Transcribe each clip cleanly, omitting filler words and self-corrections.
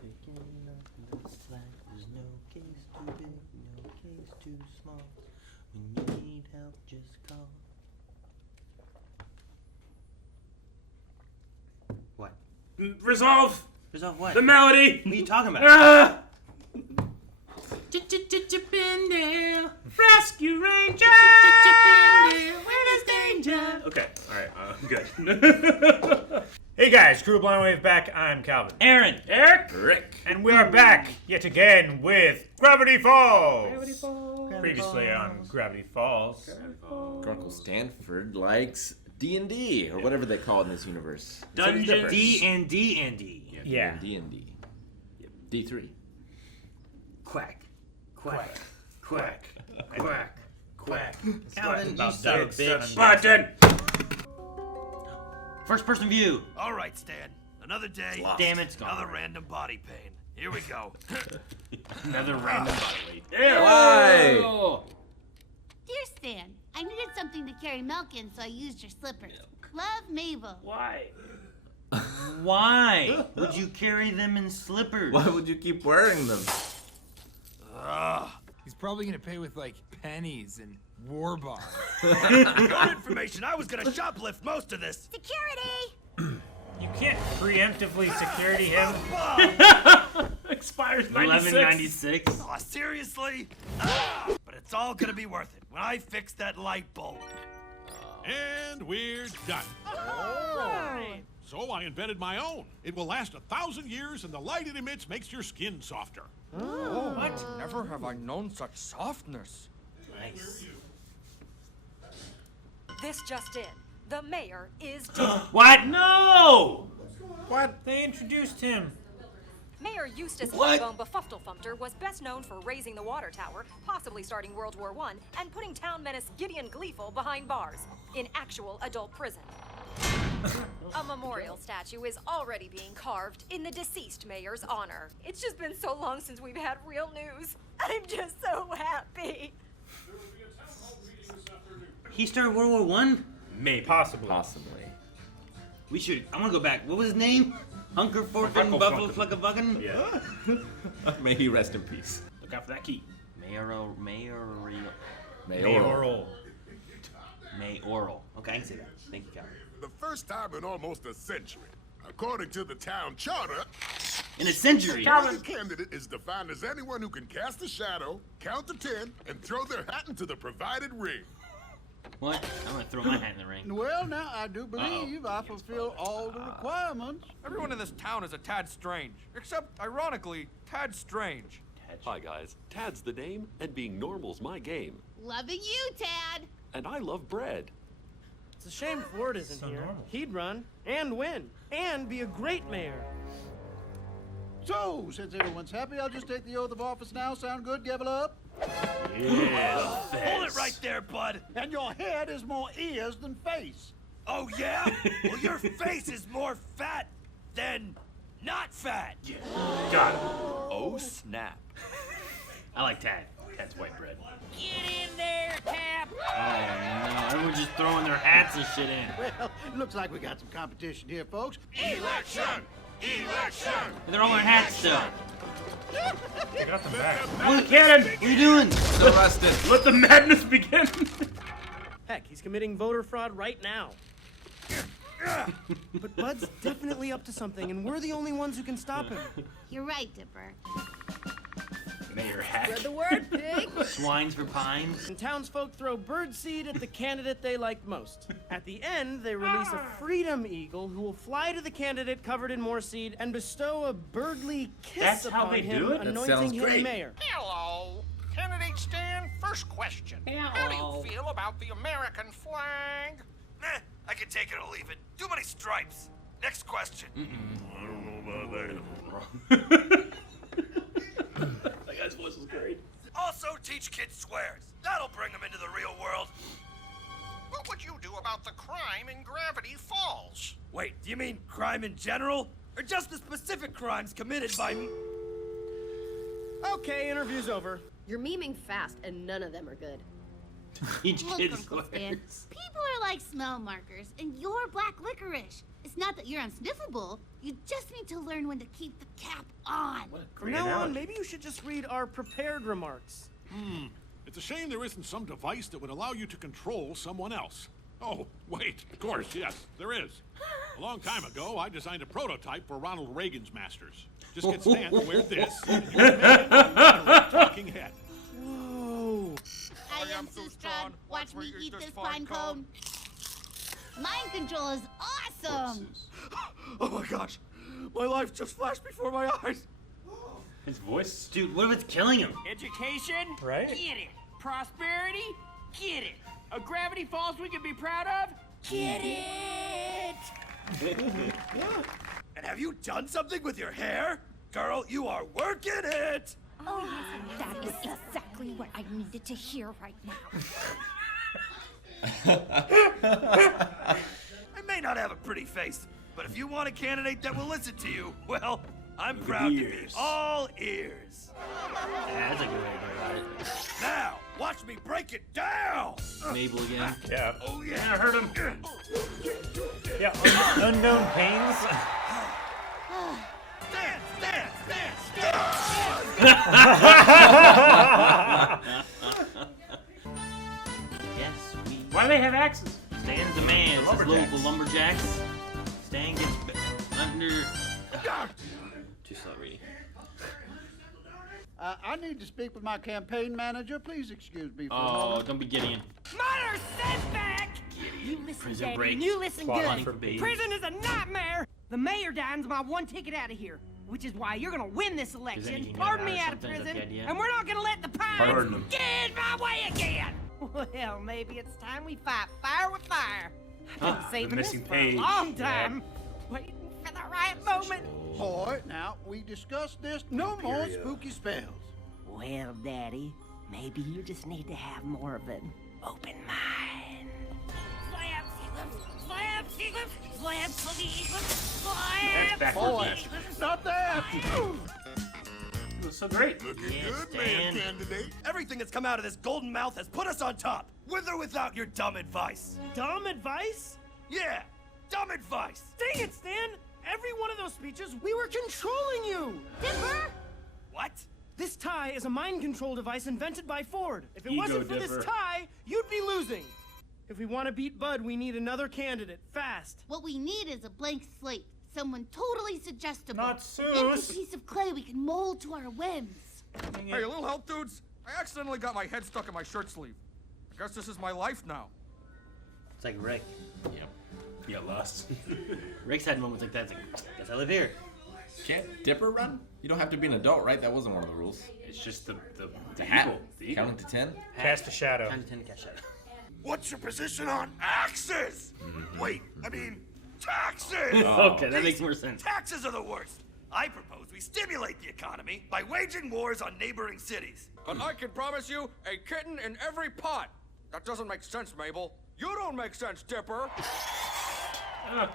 Picking up the slack. There's no case too big, no case too small. When you need help, just call. What? Resolve Resolve what? the melody. What are you talking about? Ah! Chippendale, Rescue Ranger. Where is danger? Okay, all right, good. Hey guys, Crew Blind Wave back. I'm Calvin. Aaron. Eric. Rick. And we are back yet again with Gravity Falls. Gravity Previously on Gravity Falls. Grunkle Stanford likes D&D, or whatever they call it in this universe. Dungeons. D&D. Yeah. D&D. D3. Quack. Quack. Quack. Quack. Quack. Calvin, you About son of a that bitch. button. First person view. All right, Stan. Another day. Damn it, it's gone. Another random body pain. Here we go. Another random body. Why? Dear Stan, I needed something to carry milk in, so I used your slippers. Love, Mabel. Why? Why would you carry them in slippers? Why would you keep wearing them? He's probably gonna pay with like pennies and war bonds. For information, I was gonna shoplift most of this. Security! You can't preemptively security him. Expires 1196. Oh, seriously? But it's all gonna be worth it when I fix that light bulb. And we're done. So I invented my own. It will last 1,000 years, and the light it emits makes your skin softer. What? Never have I known such softness. Nice. This just in. The mayor is dead. What? No! What? They introduced him. Mayor Eustace What? Hardbone Befufflefumter was best known for raising the water tower, possibly starting World War I, and putting town menace Gideon Gleeful behind bars in actual adult prison. A memorial statue is already being carved in the deceased mayor's honor. It's just been so long since we've had real news. I'm just so happy. He started World War One? Maybe. Possibly. We should. I want to go back. What was his name? Hunker Forkin Buffalo Fluckabuckin? Yeah. May he rest in peace. Look out for that key. Mayoral. Mayoral. Mayoral. Okay, I can say that. Thank you, Calvin. The first time in almost a century. According to the town charter, In a century. the candidate is defined as anyone who can cast a shadow, count to 10, and throw their hat into the provided ring. What? I'm gonna throw my hat in the ring. Well, now, I do believe I fulfill all the requirements. Everyone in this town is a tad strange. Except, ironically, tad strange. Hi guys, Tad's the name, and being normal's my game. Loving you, Tad. And I love bread. It's a shame Ford isn't So here. normal. He'd run and win and be a great mayor. So, since everyone's happy, I'll just take the oath of office now. Sound good, Gavel up? Hold it right there, bud. And your head is more ears than face. Oh, yeah? Well, your face is more fat than not fat. Got it. Oh, snap. I like Tad. Tad's white bread. Get in there, Cap! Oh no! Everyone's just throwing their hats and shit in. Well, looks like we got some competition here, folks. Election! Election! They're all wearing hats still. They got them back. Look, Cannon! What are you doing? Still rested. Let the madness begin. Heck, he's committing voter fraud right now. But Bud's definitely up to something, and we're the only ones who can stop him. You're right, Dipper. Mayor hack. Spread the word, pig! Swines for pines. And townsfolk throw birdseed at the candidate they like most. At the end, they release a freedom eagle who will fly to the candidate covered in more seed and bestow a birdly kiss That's how upon they him, do it? That anointing sounds him great. mayor. Hello. Candidate Stan, first question. How do you feel about the American flag? Meh, I can take it or leave it. Too many stripes. Next question. I don't know about that. That guy's voice was great. Also teach kids swears. That'll bring them into the real world. What would you do about the crime in Gravity Falls? Wait, do you mean crime in general? Or just the specific crimes committed by me? Okay, interview's over. You're memeing fast, and none of them are good. Each Look, kid Uncle Stan, swears. people are like smell markers, and you're black licorice. It's not that you're unsniffable. You just need to learn when to keep the cap on. From now on, maybe you should just read our prepared remarks. It's a shame there isn't some device that would allow you to control someone else. Oh, wait, of course, yes, there is. A long time ago, I designed a prototype for Ronald Reagan's masters. Just get Stan to wear this, and you're a talking head. Whoa. I am Sustron. Watch me eat this pine cone. Mind control is awesome. Oh my gosh, my life just flashed before my eyes. His voice? Dude, what if it's killing him? Education? Right? Get it. Prosperity? Get it. A Gravity Falls we can be proud of? Get it. And have you done something with your hair? Girl, you are working it! Oh, that is exactly what I needed to hear right now. I may not have a pretty face, but if you want a candidate that will listen to you, well, I'm proud to be all ears. Yeah, that's a good way to go about it. Now, watch me break it down! Mabel again. Yeah. Oh, yeah. Yeah, I heard him. Yeah, unknown pains. Stand! Yes, we. Why do they have axes? Stan's the man. Says Lumberjacks. local lumberjacks. Stan gets under. Too slow reading. I need to speak with my campaign manager. Please excuse me for a Oh, moment. don't be Gideon. Mother setback! You listen, Prison Daddy, break. and you listen Spot good. on for babies. Prison is a nightmare. The mayor dine's my one ticket out of here, which is why you're gonna win this then election. he can get Pardon out me or out of something, is that prison, the idea? and we're not gonna let the Pardon pines him. get in my way again. Well, maybe it's time we fight fire with fire. I've been saving this missing for page. a long time, waiting for the right moment. Boy, now, we discussed this. No more spooky spells. Well, Daddy, maybe you just need to have more of an open mind. That's backwards. Not that! It was so great. Looking Yeah, good, man, Stan. candidate. Everything that's come out of this golden mouth has put us on top, with or without your dumb advice. Dumb advice? Yeah, dumb advice. Dang it, Stan! Every one of those speeches, we were controlling you! Dipper? What? This tie is a mind control device invented by Ford. If it Ego wasn't for dipper. this tie, you'd be losing. If we want to beat Bud, we need another candidate, fast. What we need is a blank slate. Someone totally suggestible. Not An empty Seuss. piece of clay we can mold to our whims. Hey, little help, dudes. I accidentally got my head stuck in my shirt sleeve. I guess this is my life now. It's like Rick. Yep. You got lost. Rick's had moments like that. It's like, guess I live here. Can't Dipper run? You don't have to be an adult, right? That wasn't one of the rules. It's just the hat. eagle. The eagle. Counting to 10. Cast a shadow. Time to tend to catch shadow. What's your position on axes? Wait, I mean, taxes! Okay, that makes more sense. Taxes are the worst. I propose we stimulate the economy by waging wars on neighboring cities. And I can promise you a kitten in every pot. That doesn't make sense, Mabel. You don't make sense, Dipper.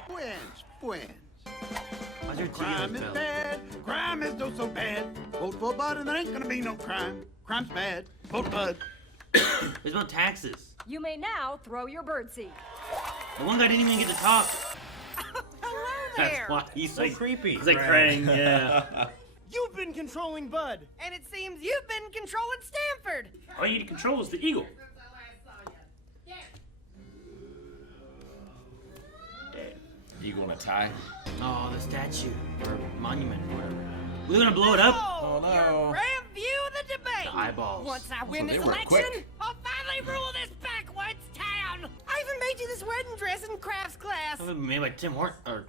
Wins. Why's your Crime is fell? bad. Crime is so bad. Vote for Bud and there ain't gonna be no crime. Crime's bad. Vote Bud. It's about taxes. You may now throw your birdseed. The one guy didn't even get to talk. Hello That's there. why he's So like creepy. He's like crying. Yeah. You've been controlling Bud. And it seems you've been controlling Stanford. All you need to control is the eagle. Eagle in a tie. Oh, the statue or monument or whatever. We're gonna blow it up. Oh no. Your grand view of the debate. The eyeballs. Once I win So they this were election, quick. I'll finally rule this backwoods town. I even made you this wedding dress in crafts class. That was made by Tim Horton.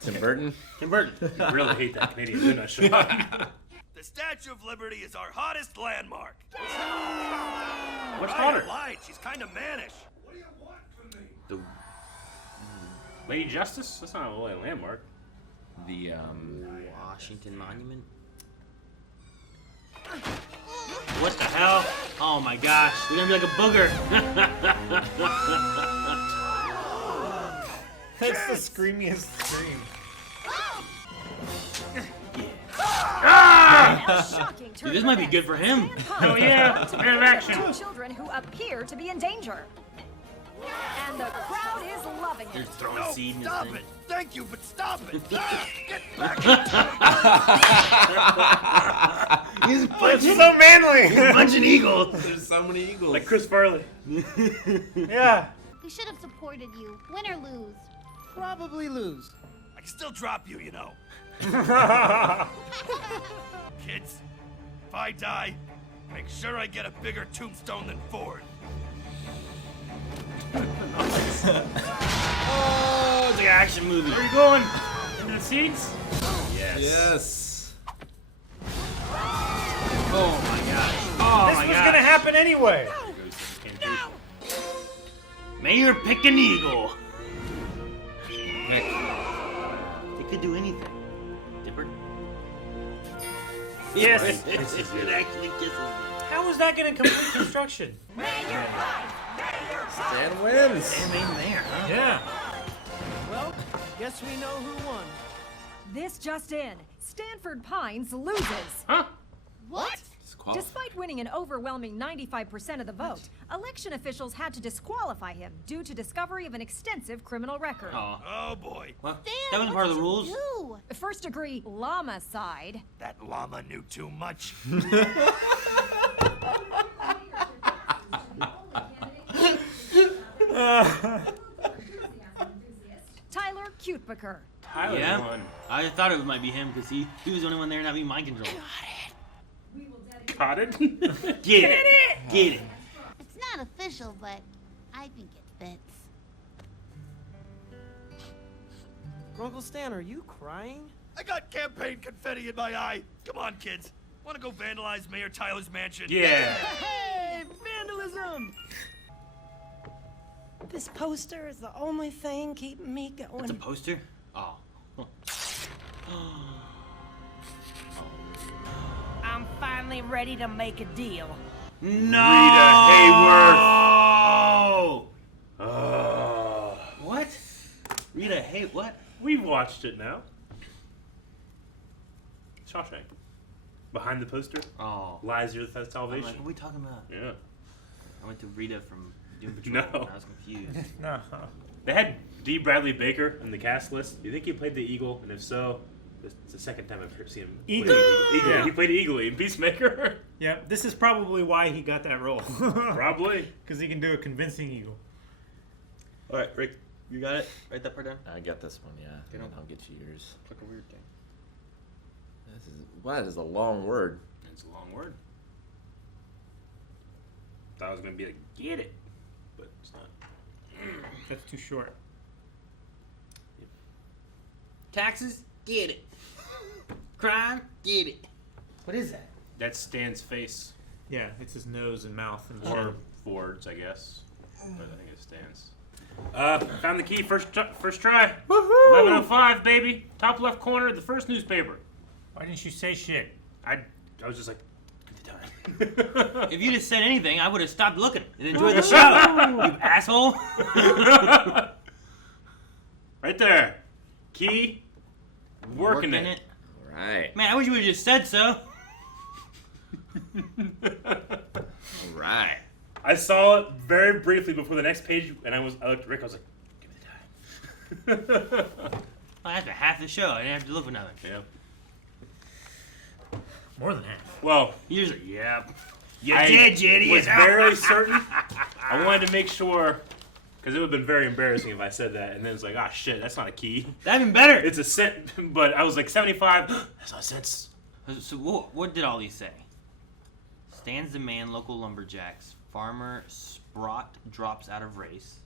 Tim Burton. Tim Burton. I really hate that Canadian dinner shot. The Statue of Liberty is our hottest landmark. What's I hotter? lied, she's kind of mannish. The Lady Justice? That's not really a landmark. The Washington Monument. What the hell? Oh my gosh, we're gonna be like a booger. That's the screamiest scream. Shocking turn Dude, this of might be events. good for him. Stan Oh, Pines yeah. is Man of action. two children who appear to be in danger. And the crowd is loving They're it. throwing No, seed in his stop thing. it! Thank you, but stop it! Get back! He's It's punching. so manly. He's punching eagles. There's so many eagles. Like Chris Farley. Yeah. We should have supported you, win or lose. Probably lose. I can still drop you, you know. Kids, if I die, make sure I get a bigger tombstone than Ford. Oh, it's like an action movie. Where are you going? Into the seeds? Yes. Yes. Oh my gosh. Oh This my was gosh. gonna happen anyway. Mayor pick an eagle. Heck. They could do anything. Dipper? Yes. It actually kisses me. How was that gonna complete construction? Stan wins. They made mayor, huh? Yeah. Well, guess we know who won. This just in. Stanford Pines loses. Huh? What? Despite winning an overwhelming 95% of the vote, election officials had to disqualify him due to discovery of an extensive criminal record. Oh. Oh boy. What? Stan, That wasn't what part of the did you rules? do? First degree llama side. That llama knew too much. Tyler Cutebaker. Tyler Yeah? won. I thought it might be him because he was the only one there not being mind control. Caught it? Get it! Get it! It's not official, but I think it fits. Uncle Stan, are you crying? I got campaign confetti in my eye. Come on, kids. Want to go vandalize Mayor Tyler's mansion? Yeah. Hey, vandalism! This poster is the only thing keeping me going. That's a poster? Oh. I'm finally ready to make a deal. No! Rita Hayworth. What? Rita Hay what? We've watched it now. Shawshank. Behind the poster Oh. lies your I'm salvation. like, what are we talking about? Yeah. I went to Rita from Doom Patrol No. and I was confused. No. They had D. Bradley Baker in the cast list. Do you think he played the Eagle? And if so, it's the second time I've seen him. Eagle. Play the Eagle. Yeah. He played Eagle in Peacemaker. Yeah, this is probably why he got that role. Probably. Because he can do a convincing eagle. All right, Rick, you got it? Write that part down. I got this one, yeah. Okay. And I'll get you yours. Click a weird thing. That is a long word. It's a long word. Thought it was going to be like, get it. But it's not. That's too short. Taxes? Get it. Crime? Get it. What is that? That's Stan's face. Yeah, it's his nose and mouth and Or chin. Ford's, I guess. But I think it's Stan's. Found the key first try. Woohoo! 11:05, baby. Top left corner of the first newspaper. Why didn't you say shit? I was just like, good time. If you just said anything, I would have stopped looking and enjoyed the show. You asshole. Right there. Key. Working Working it. All right. Man, I wish you would have just said so. All right. I saw it very briefly before the next page, and I looked at Rick. I was like, give me the time. After half the show, I didn't have to look for nothing. Yeah. More than half. Well, Usually, yeah. you did, Gideon. was very certain. I wanted to make sure, because it would have been very embarrassing if I said that, and then it's like, ah, shit, that's not a key. That'd been better. It's a cent, but I was like 75. That's not cents. So what did all these say? Stands the man, local lumberjacks. Farmer Sprott drops out of race.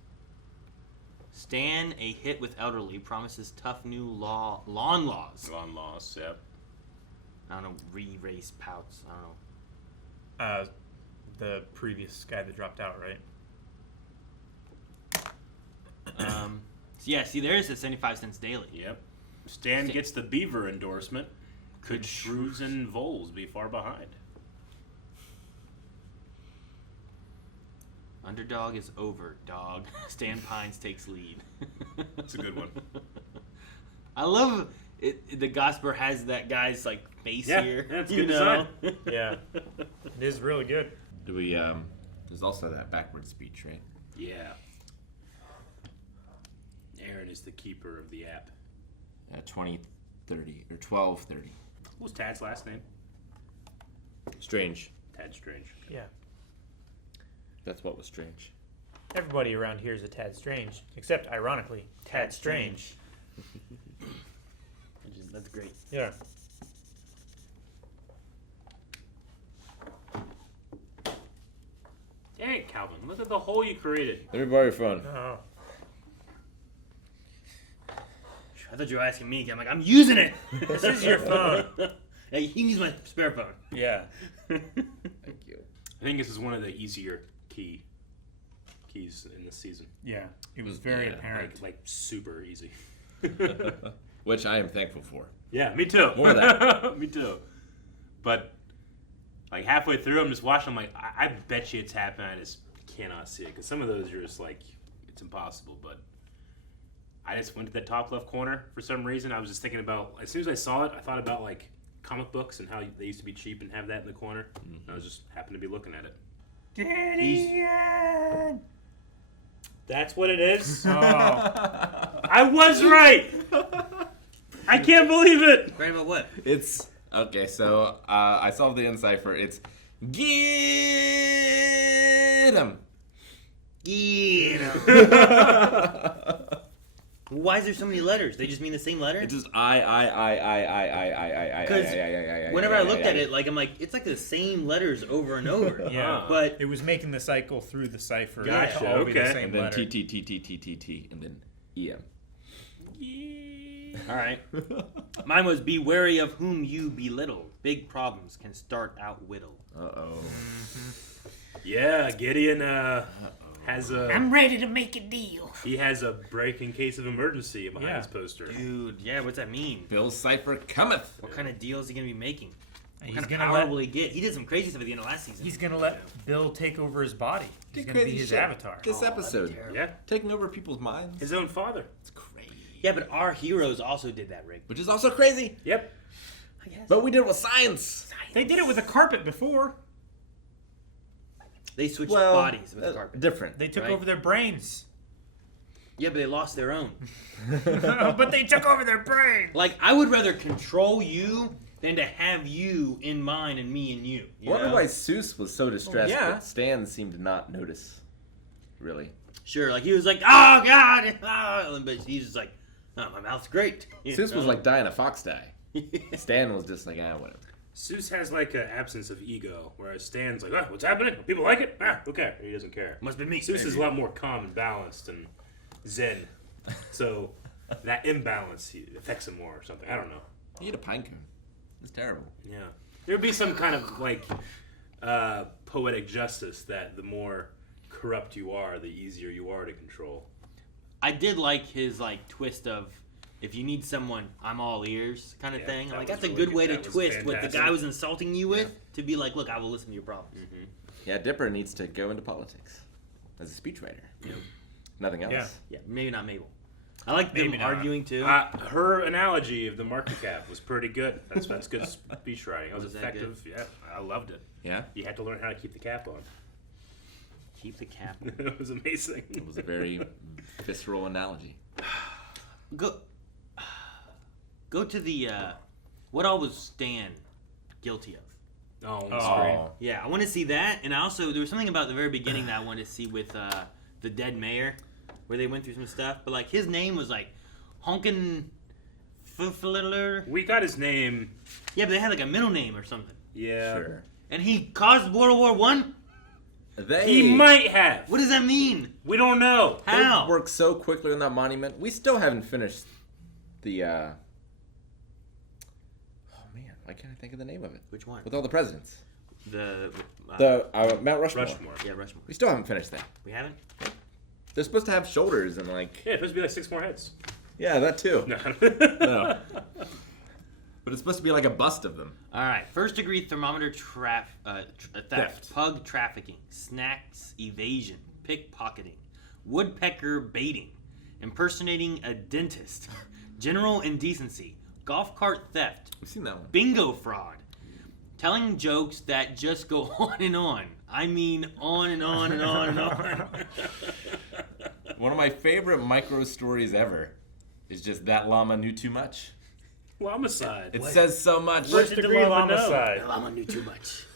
Stan, a hit with elderly, promises tough new lawn laws. Lawn laws, yep. I don't know, re-race pouts. I don't know. The previous guy that dropped out, right? Yeah, see, there is a 75 cents daily. Yep. Stan gets the beaver endorsement. Could shrews and voles be far behind? Underdog is over, dog. Stan Pines takes lead. That's a good one. I love the Gosper has that guy's like face here. Yeah, it's you good know? design. Yeah. It is really good. Do we, there's also that backward speech, right? Yeah. Aaron is the keeper of the app. 2030, or 1230. What was Tad's last name? Strange. Tad Strange. Yeah. That's what was strange. Everybody around here is a tad strange, except ironically, Tad Strange. That's great. Yeah. Dang it, Calvin. Look at the hole you created. Let me borrow your phone. Oh. I thought you were asking me. I'm like, I'm using it. This is your phone. Hey, you can use my spare phone. Yeah. Thank you. I think this is one of the easier keys in this season. Yeah. It was very apparent. Like super easy. Which I am thankful for. Yeah, me too. More of that. Me too. But like halfway through, I'm just watching. I'm like, I bet you it's happening. I just cannot see it because some of those you're just like, it's impossible. But I just went to that top left corner for some reason. I was just thinking about, as soon as I saw it, I thought about like comic books and how they used to be cheap and have that in the corner. Mm-hmm. I was just happened to be looking at it. Gideon! That's what it is? Oh. I was right! I can't believe it! Right about what? It's, okay, so I solved the Encipher. It's get 'em. Get 'em. Why is there so many letters? They just mean the same letter? It's just Because whenever I looked at it, like I'm like, it's like the same letters over and over. Yeah, but it was making the cycle through the cipher. Gotcha, to all be the okay. same and then letter. T, and then EM. All right. Mine was be wary of whom you belittle. Big problems can start out whittle. Uh-oh. Yeah, Gideon has a... I'm ready to make a deal. He has a break in case of emergency behind his poster. Dude, yeah, what's that mean? Bill's cipher cometh. What kind of deal is he going to be making? What He's kind of gonna power let- will he get? He did some crazy stuff at the end of last season. He's gonna let Bill take over his body. He's gonna be his avatar. This episode. Yeah. Taking over people's minds. His own father. It's crazy. Yeah, but our heroes also did that, Rick. Which is also crazy. Yep. I guess. But we did it with science. They did it with a carpet before. They switched bodies with the carpet. Different. They took Right. over their brains. Yeah, but they lost their own. But they took over their brain. Like, I would rather control you than to have you in mine and me in you. I wonder why Seuss was so distressed, yeah. but Stan seemed to not notice. Really. Sure, like he was like, oh God, but he's just like, oh, my mouth's great. You Seuss was know? like dying a fox die. Stan was just like, whatever. Seuss has like an absence of ego, whereas Stan's like, what's happening? People like it? Okay. He doesn't care. Must be me. Seuss is a lot more calm and balanced and zen. So that imbalance affects him more or something. I don't know. He ate a pine cone. It's terrible. Yeah. There would be some kind of like poetic justice that the more corrupt you are, the easier you are to control. I did like his like twist of, if you need someone, I'm all ears kind of thing. that Like was that's a really good way to that was twist what the fantastic. guy was insulting you with to be like, look, I will listen to your problems. Mm-hmm. Yeah, Dipper needs to go into politics as a speechwriter. Nothing else. Yeah. Yeah, maybe not Mabel. I like them Maybe not. arguing too. Her analogy of the market cap was pretty good. That's good speech writing. It was Was that effective. Yeah, I loved it. Yeah? You had to learn how to keep the cap on. Keep the cap. It was amazing. It was a very visceral analogy. Go to the what all was Stan guilty of? Oh, Yeah, I want to see that, and also there was something about the very beginning that I wanted to see with the dead mayor, where they went through some stuff. But like his name was like Honkin Fufler. We got his name. Yeah, but they had like a middle name or something. Yeah. Sure. And he caused World War One. He might have. What does that mean? We don't know. How? They worked so quickly on that monument. We still haven't finished the. Oh man, why can't I think of the name of it? Which one? With all the presidents. The Mount Rushmore. Yeah, Rushmore. We still haven't finished that. We haven't. They're supposed to have shoulders and like. Yeah, it's supposed to be like 6 more heads. Yeah, that too. No. No. But it's supposed to be like a bust of them. All right, first degree thermometer theft, pug trafficking, snacks evasion, pickpocketing, woodpecker baiting, impersonating a dentist, general indecency, golf cart theft, I've seen that one. bingo fraud, telling jokes that just go on and on. I mean, on and on and on and on. One of my favorite micro stories ever is just that llama knew too much. Llama-side. It says so much. First degree homicide. The llama knew too much.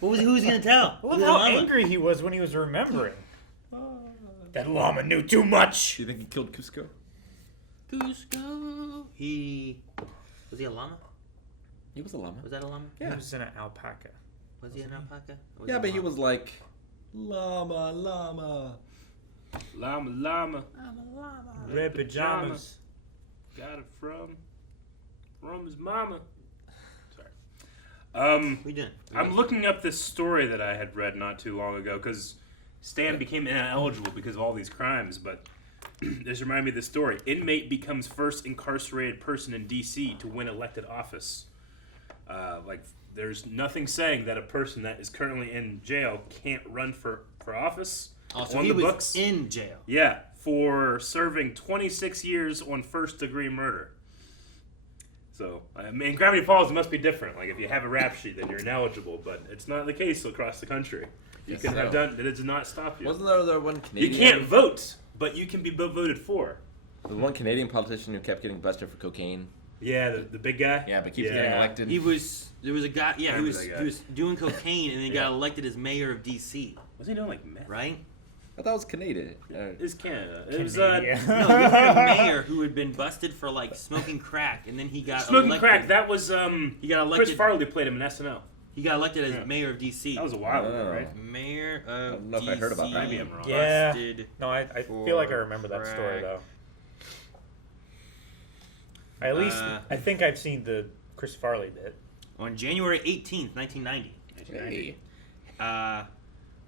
Who was he gonna tell? Look how angry he was when he was remembering. That llama knew too much. Do you think he killed Cusco? Cusco. Was he a llama? He was a llama. Was that a llama? Yeah. He was in an alpaca. Was he an alpaca? Or was Yeah, he a but he llama? was like, llama, llama. Llama. Red pajamas. Got it from his mama. Sorry. We didn't. I'm looking up this story that I had read not too long ago because Stan became ineligible because of all these crimes, but this reminded me of this story. Inmate becomes first incarcerated person in D.C. to win elected office. There's nothing saying that a person that is currently in jail can't run for office. Oh, so on he the was books. in jail. Yeah, for serving 26 years on first-degree murder. So, I mean, Gravity Falls must be different. Like, if you have a rap sheet, then you're ineligible, but it's not the case across the country. You Yes, can have so. done it does not stop you. Wasn't there the one Canadian? You can't vote, but you can be voted for. The one Canadian politician who kept getting busted for cocaine. Yeah, the big guy. Yeah, but keeps getting elected. There was a guy. Yeah, Remember that guy. he was doing cocaine and then got elected as mayor of D.C. Was he doing like meth? Right? I thought it was Canadian. It's Canada. It was No, we had a mayor who had been busted for like smoking crack, and then he got smoking elected. crack. That was He got elected. Chris Farley played him in SNL. He got elected as mayor of D.C. That was a while ago, right? Mayor of I don't know if D.C. I heard about that. Maybe I'm wrong. Yeah. Busted No, I feel like I remember that story, crack. though. At least, I think I've seen the Chris Farley bit. On January 18th, 1990. Hey.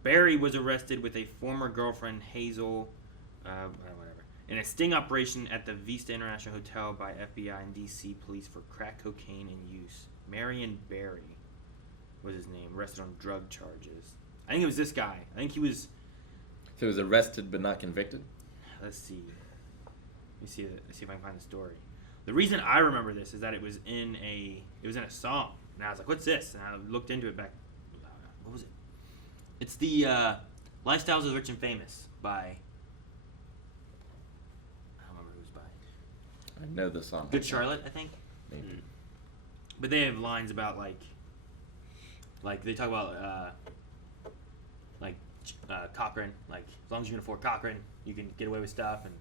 Barry was arrested with a former girlfriend, Hazel, whatever, in a sting operation at the Vista International Hotel by FBI and D.C. police for crack cocaine in use. Marion Barry was his name, arrested on drug charges. I think it was this guy. I think he was... So he was arrested but not convicted? Let's see. Let's see if I can find the story. The reason I remember this is that it was in a song. And I was like, what's this? And I looked into it back. What was it? It's the Lifestyles of the Rich and Famous by... I don't remember who's by. I know the song. Good Charlotte, I think. Maybe. But they have lines about like they talk about Cochran. Like, as long as you can afford Cochran, you can get away with stuff, and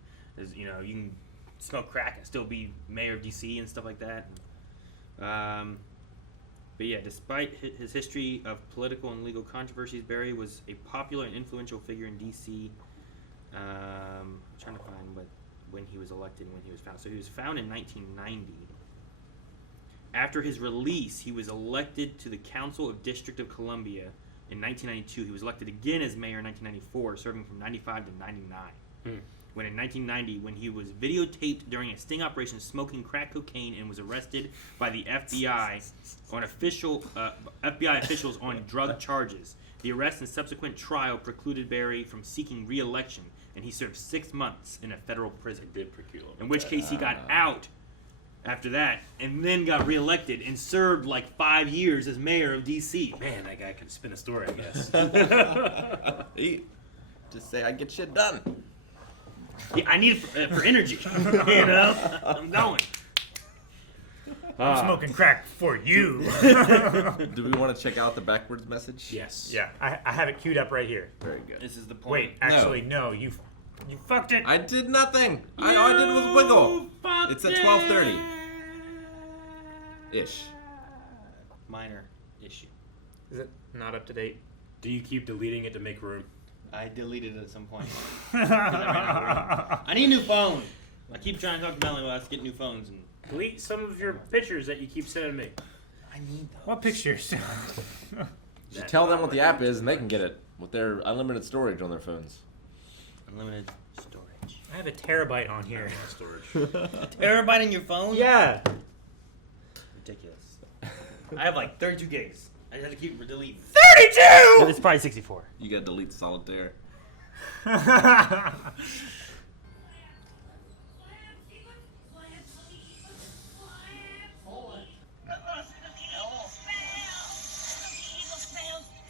you can smoke crack and still be mayor of D.C. and stuff like that. But yeah, despite his history of political and legal controversies, Barry was a popular and influential figure in D.C. I'm trying to find when he was elected and when he was found. So he was found in 1990. After his release, he was elected to the Council of District of Columbia in 1992. He was elected again as mayor in 1994, serving from 95 to 99. When in 1990, when he was videotaped during a sting operation smoking crack cocaine and was arrested by the FBI FBI officials on drug charges. The arrest and subsequent trial precluded Barry from seeking re-election, and he served 6 months in a federal prison. In which case he got out after that, and then got re-elected and served like 5 years as mayor of D.C. Man, that guy could spin a story, I guess. Just say I get shit done. Yeah, I need it for energy. I'm going. I'm smoking crack for you. Do we want to check out the backwards message? Yes. Yeah, I have it queued up right here. Very good. This is the point. Wait, actually, no, you fucked it. I did nothing. All I did was wiggle. It's at 12:30. Ish. Minor issue. Is it not up to date? Do you keep deleting it to make room? I deleted it at some point. I need a new phone. I keep trying to talk to Melanie about us getting new phones. And delete some of your pictures that you keep sending me. I need those. What pictures? You tell them what the app is, and they can get it with their unlimited storage on their phones. Unlimited storage. I have a terabyte on here. Storage. Terabyte in your phone? Yeah. Ridiculous. I have like 32 gigs. I just have to keep deleting. 32! It's probably 64. You gotta delete solitaire.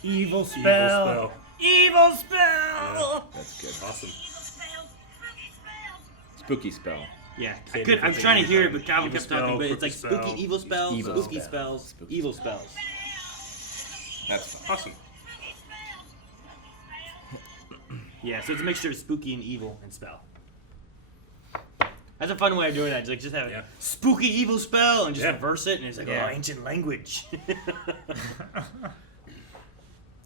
Evil spell. Evil spell. Yeah, that's good. Awesome. Spooky spell. Yeah, Same I'm trying to hear it, but Calvin Evil kept talking, spell, but it's like spooky spooky spell. evil spells, Evil spooky spell. spells, Spooky evil spells. That's fun. Awesome. Yeah, so it's a mixture of spooky and evil and spell. That's a fun way of doing that. Just have a spooky evil spell and just reverse it, and it's like, Yeah. oh, ancient language.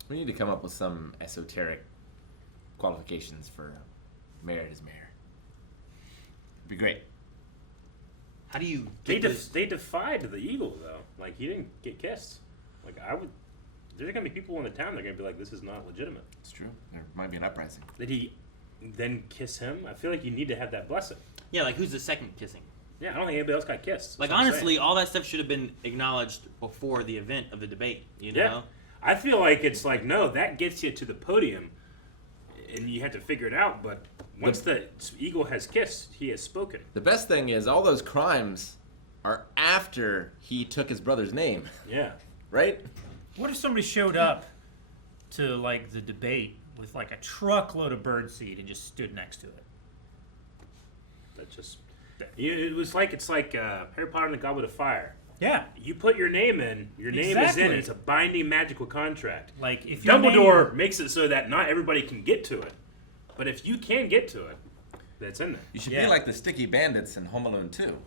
We need to come up with some esoteric qualifications for Marietta's mayor. It'd be great. How do you They get this? they defied the eagle though. Like he didn't get kissed. Like I would. There's gonna be people in the town that are gonna be like, this is not legitimate. It's true. There might be an uprising. Did he then kiss him? I feel like you need to have that blessing. Yeah, like who's the second kissing? Yeah, I don't think anybody else got kissed. Like That's what I'm honestly, saying. all that stuff should have been acknowledged before the event of the debate. You know? Yeah. I feel like it's like, no, that gets you to the podium, and you have to figure it out. But once the eagle has kissed, he has spoken. The best thing is all those crimes are after he took his brother's name. Yeah. Right? What if somebody showed up to like the debate with like a truckload of birdseed and just stood next to it? That just it's like Harry Potter and the Goblet of Fire. Yeah. You put your name in, your name is in. Exactly. It's a binding magical contract. Like if your Dumbledore name- makes it so that not everybody can get to it, but if you can get to it, that's in there. You should be like the sticky bandits in Home Alone 2.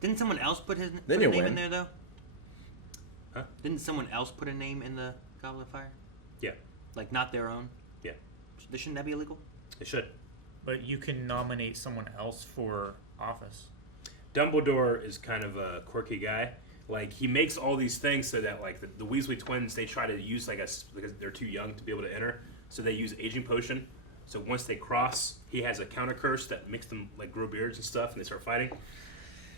Didn't someone else put his Then put you a name win. in there though? Huh? Didn't someone else put a name in the Goblet of Fire? Yeah. Like not their own? Yeah. Shouldn't that be illegal? It should. But you can nominate someone else for office. Dumbledore is kind of a quirky guy. Like he makes all these things so that like the Weasley twins, they try to use because they're too young to be able to enter, so they use aging potion. So once they cross, he has a counter curse that makes them like grow beards and stuff, and they start fighting.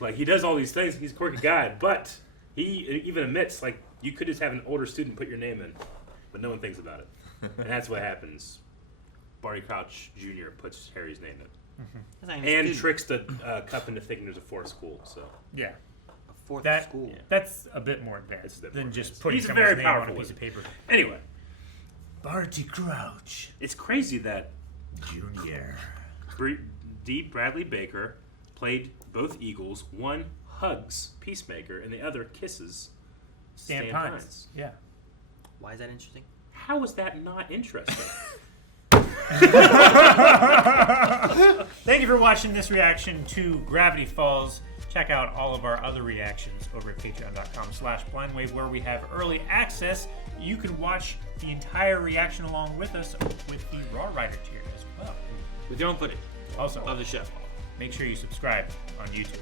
Like he does all these things. He's a quirky guy, but he even admits like you could just have an older student put your name in, but no one thinks about it, and that's what happens. Barty Crouch Jr. puts Harry's name in. And tricks the cup into thinking there's a fourth school. So Yeah. A fourth That, school. That's a bit more advanced than just putting He's a someone's very name on a powerful piece of paper. Anyway, Barty Crouch it's crazy that Jr. D. Bradley Baker played both Eagles. One hugs Peacemaker, and the other kisses Stan Pines. Yeah. Why is that interesting? How is that not interesting? Thank you for watching this reaction to Gravity Falls. Check out all of our other reactions over at patreon.com/blindwave, where we have early access. You can watch the entire reaction along with us with the Raw Rider tier as well. With your own footage. Also, of the show. Make sure you subscribe on YouTube.